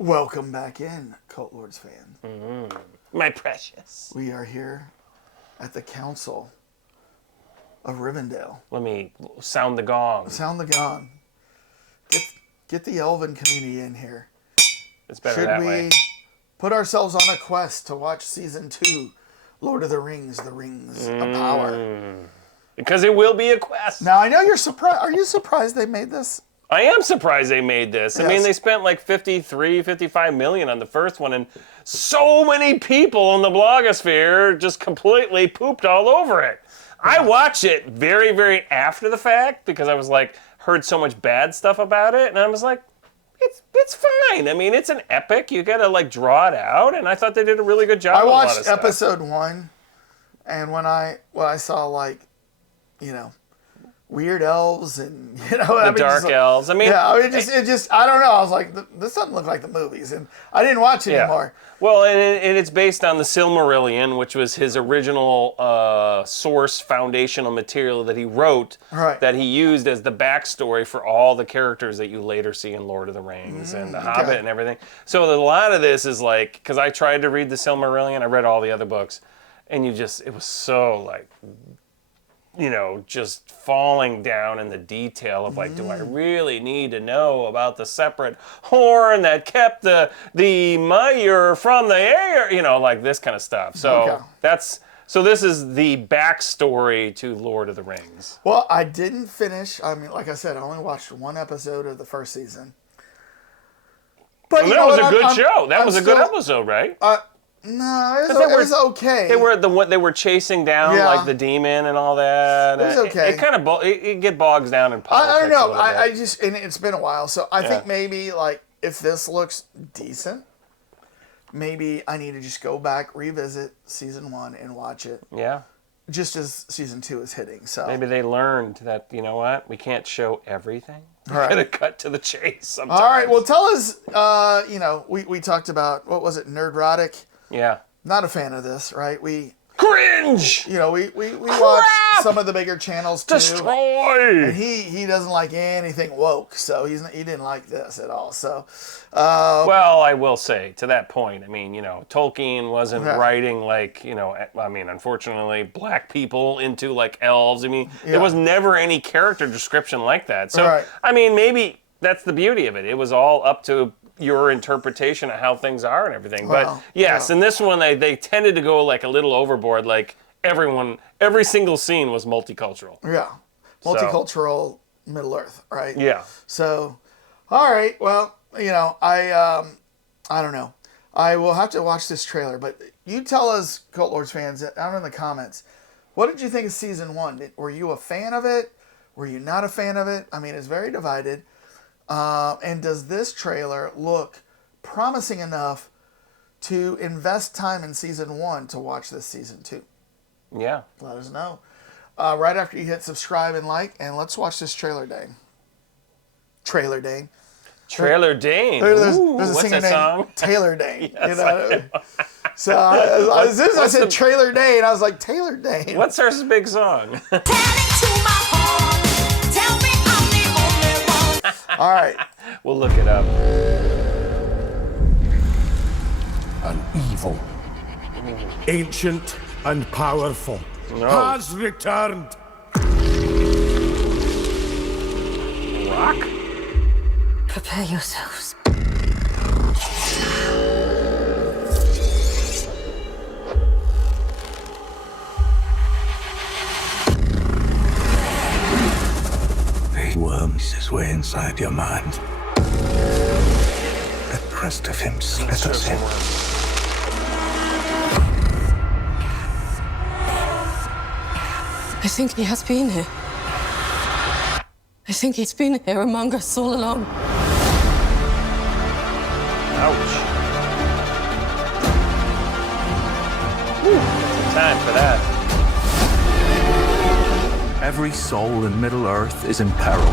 Welcome back in, Cult Lords fans. My precious. We are here at the Council of Rivendell. Let me sound the gong. Sound the gong. Get the elven community in here. It's better that way. Should we put ourselves on a quest to watch Season 2, Lord of the Rings of Power? Because it will be a quest. Now, I know you're surprised. Are you surprised they made this? I am surprised they made this. Yes. I mean, they spent like 55 million on the first one, and so many people in the blogosphere just completely pooped all over it. I watched it very, very after the fact because I was like, heard so much bad stuff about it, and I was like, it's fine. I mean, it's an epic. You gotta like draw it out, and I thought they did a really good job. I with watched a lot of stuff. episode 1, and when I saw, like, you know, weird elves and, you know, the dark elves. I mean, yeah, I mean, it just I don't know. I was like, this doesn't look like the movies, and I didn't watch it anymore. Well, and it's based on the Silmarillion, which was his original source foundational material that he wrote, that he used as the backstory for all the characters that you later see in Lord of the Rings and the Hobbit and everything. So a lot of this is like, because I tried to read the Silmarillion, I read all the other books, and it was so like, you know, just falling down in the detail of like, do I really need to know about the separate horn that kept the Maiar from the air? You know, like this kind of stuff. So so this is the backstory to Lord of the Rings. Well, I didn't finish. I mean, like I said, I only watched one episode of the first season. But that was a good show. That was a good episode, right? No, it was okay. They were chasing down like the demon and all that. It was okay. It kind of it get bogs down in politics. I don't know. I just, and it's been a while, so I think maybe like if this looks decent, maybe I need to just go back, revisit season 1, and watch it. Yeah. Just as season 2 is hitting. So maybe they learned that, you know what, we can't show everything. We're gonna cut to the chase sometimes. All right. Well, tell us. You know, we talked about, what was it, Nerdrotic. Yeah. Not a fan of this, right? Cringe! You know, we watch some of the bigger channels too. Destroy! And he doesn't like anything woke, so he didn't like this at all. So, well, I will say to that point, I mean, you know, Tolkien wasn't writing like, you know, I mean, unfortunately, black people into like elves. I mean, there was never any character description like that. So, I mean, maybe that's the beauty of it. It was all up to your interpretation of how things are and everything. But yes, in this one, they tended to go like a little overboard. Like every single scene was multicultural. Yeah. Multicultural Middle Earth, right? Yeah. So, all right. Well, you know, I don't know. I will have to watch this trailer, but you tell us, Cult Lords fans, down in the comments, what did you think of season 1? Were you a fan of it? Were you not a fan of it? I mean, it's very divided. And does this trailer look promising enough to invest time in season 1 to watch this season 2? Yeah. Let us know. Right after you hit subscribe and like, and let's watch this trailer, Dane. Trailer Dane. Trailer Dane. There's a what's singer that song? named Taylor Dane. Yes, you know? So as soon as I said Trailer Dane, I was like, Taylor Dane. What's her big song? All right. We'll look it up. An evil, ancient and powerful, has returned. Rock? Prepare yourselves. Worms his way inside your mind. The crest of him slithers in. I think he has been here. I think he's been here among us all along. Ouch. Whew, time for that. Every soul in Middle-earth is in peril.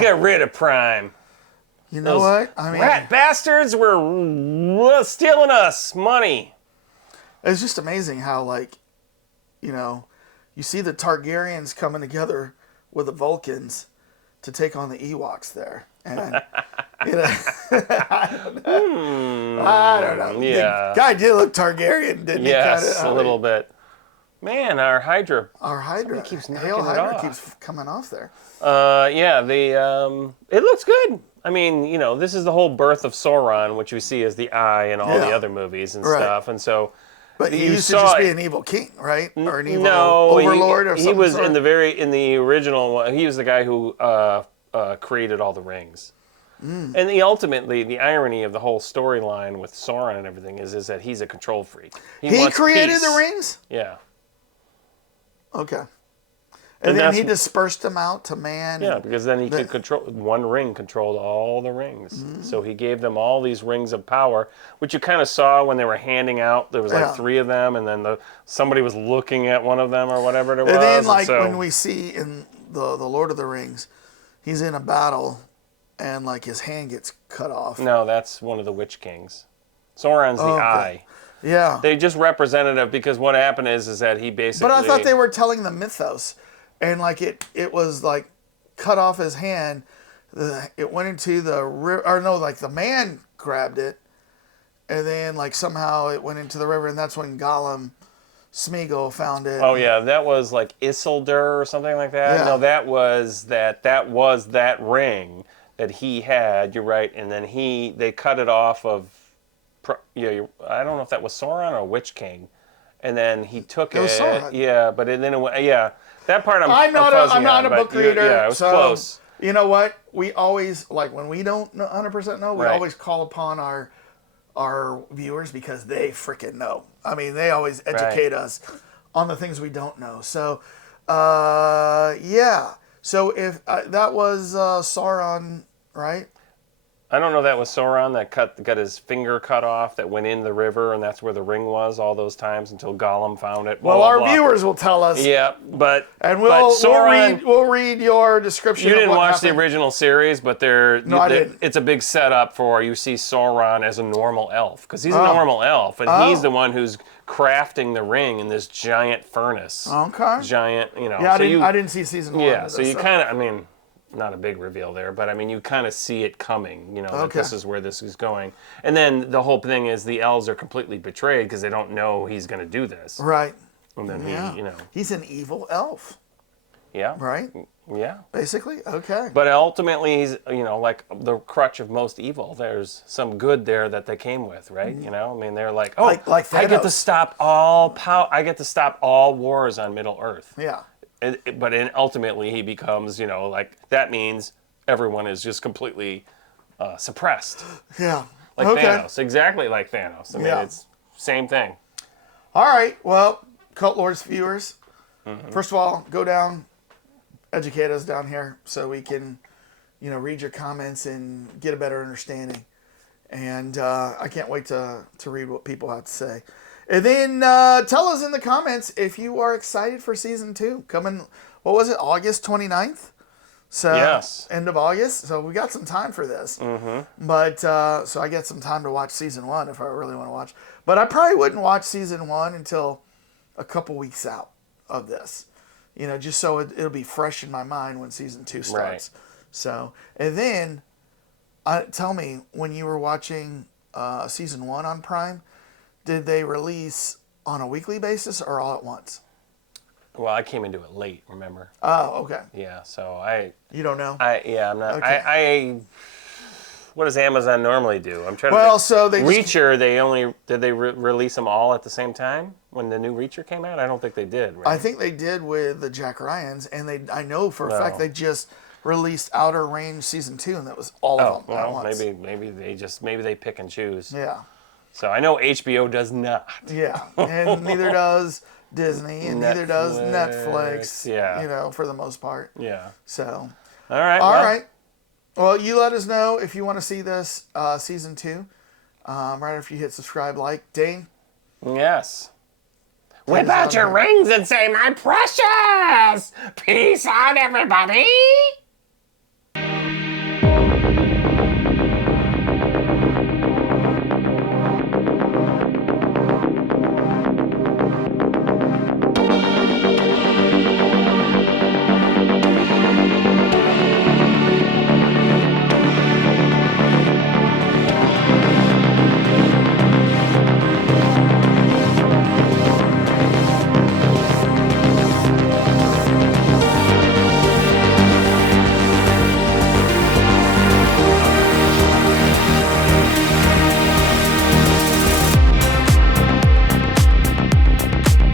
get rid of Prime. You know what? I mean, Rat bastards were stealing us money. It's just amazing how, like, you know, you see the Targaryens coming together with the Vulcans to take on the Ewoks there. And, you know, I don't know. Yeah. The guy did look Targaryen, didn't he? Yes, Kinda, a little bit. Man, our Hydra. Our Hydra. Keeps knocking Hail it Hydra off. keeps coming off there. Yeah, it looks good. I mean, you know, this is the whole birth of Sauron, which we see as the Eye in all the other movies and stuff. And so, but he used to just be an evil king, right? Or an evil overlord or something. He was in the original one. He was the guy who created all the rings. And ultimately, the irony of the whole storyline with Sauron and everything is that he's a control freak. He created peace. the rings? Yeah. Okay. And then he dispersed them out to man. Yeah, because then he could control, one ring controlled all the rings. So he gave them all these rings of power, which you kind of saw when they were handing out. There was like 3 of them, and then somebody was looking at one of them or whatever it was. And then, like, when we see in the Lord of the Rings, he's in a battle, and, like, his hand gets cut off. No, that's one of the Witch Kings. Sauron's the Eye. Yeah. They just representative, because what happened is that he basically... But I thought they were telling the mythos. And, like, it was, like, cut off his hand. It went into the river. Or, no, like, the man grabbed it. And then, like, somehow it went into the river. And that's when Gollum, Smeagol found it. Oh, yeah. That was, like, Isildur or something like that. Yeah. No, that was that ring that he had. You're right. And then they cut it off of... I don't know if that was Sauron or Witch King. And then he took it. It was Sauron. Yeah, but then it went... Yeah. That part I'm not a book reader. Yeah, it was close. You know what? We always, like, when we don't 100% know, we always call upon our viewers because they freaking know. I mean, they always educate us on the things we don't know. So, yeah. So if that was Sauron, right? I don't know if that was Sauron that got his finger cut off, that went in the river, and that's where the ring was all those times until Gollum found it. Well, our viewers will tell us. Yeah, but Sauron, we'll read your description. You didn't watch happened. the original series, but I didn't. It's a big setup for you see Sauron as a normal elf, because he's a normal elf, and he's the one who's crafting the ring in this giant furnace. Okay. Giant, you know. Yeah, I didn't see season 1. Yeah, so you kind of, I mean, not a big reveal there, but I mean, you kind of see it coming, you know, that this is where this is going. And then the whole thing is the elves are completely betrayed because they don't know he's going to do this. Right. And then he, you know. He's an evil elf. Yeah. Right? Yeah. Basically? Okay. But ultimately, he's, you know, like the crutch of most evil. There's some good there that they came with, right? You know, I mean, they're like, oh, like I get to stop all I get to stop all wars on Middle Earth. Yeah. But ultimately, he becomes, you know, like, that means everyone is just completely suppressed. Yeah. Like Thanos. Exactly like Thanos. I mean, it's same thing. All right. Well, Cult Lords viewers, first of all, go down, educate us down here so we can, you know, read your comments and get a better understanding. And I can't wait to read what people have to say. And then tell us in the comments if you are excited for season 2. Coming, what was it, August 29th? So yes. End of August. So we got some time for this. But so I get some time to watch season 1 if I really want to watch. But I probably wouldn't watch season 1 until a couple weeks out of this. You know, just so it'll be fresh in my mind when season 2 starts. Right. So, and then tell me, when you were watching season 1 on Prime, did they release on a weekly basis or all at once? Well, I came into it late, remember? Oh, okay. Yeah, so You don't know? I'm not... Okay. What does Amazon normally do? I'm trying to... Well, so they Reacher, did they release them all at the same time when the new Reacher came out? I don't think they did, right? I think they did with the Jack Ryans, and I know for a fact they just released Outer Range season 2, and that was all of them at once. Maybe they pick and choose. Yeah. So I know HBO does not. Yeah, and neither does Disney, and neither does Netflix. Yeah. You know, for the most part. Yeah. So. All right. All right. Well, you let us know if you want to see this season 2. Right after you hit subscribe, like. Dane? Yes. Whip out your rings and say, my precious! Peace out, everybody!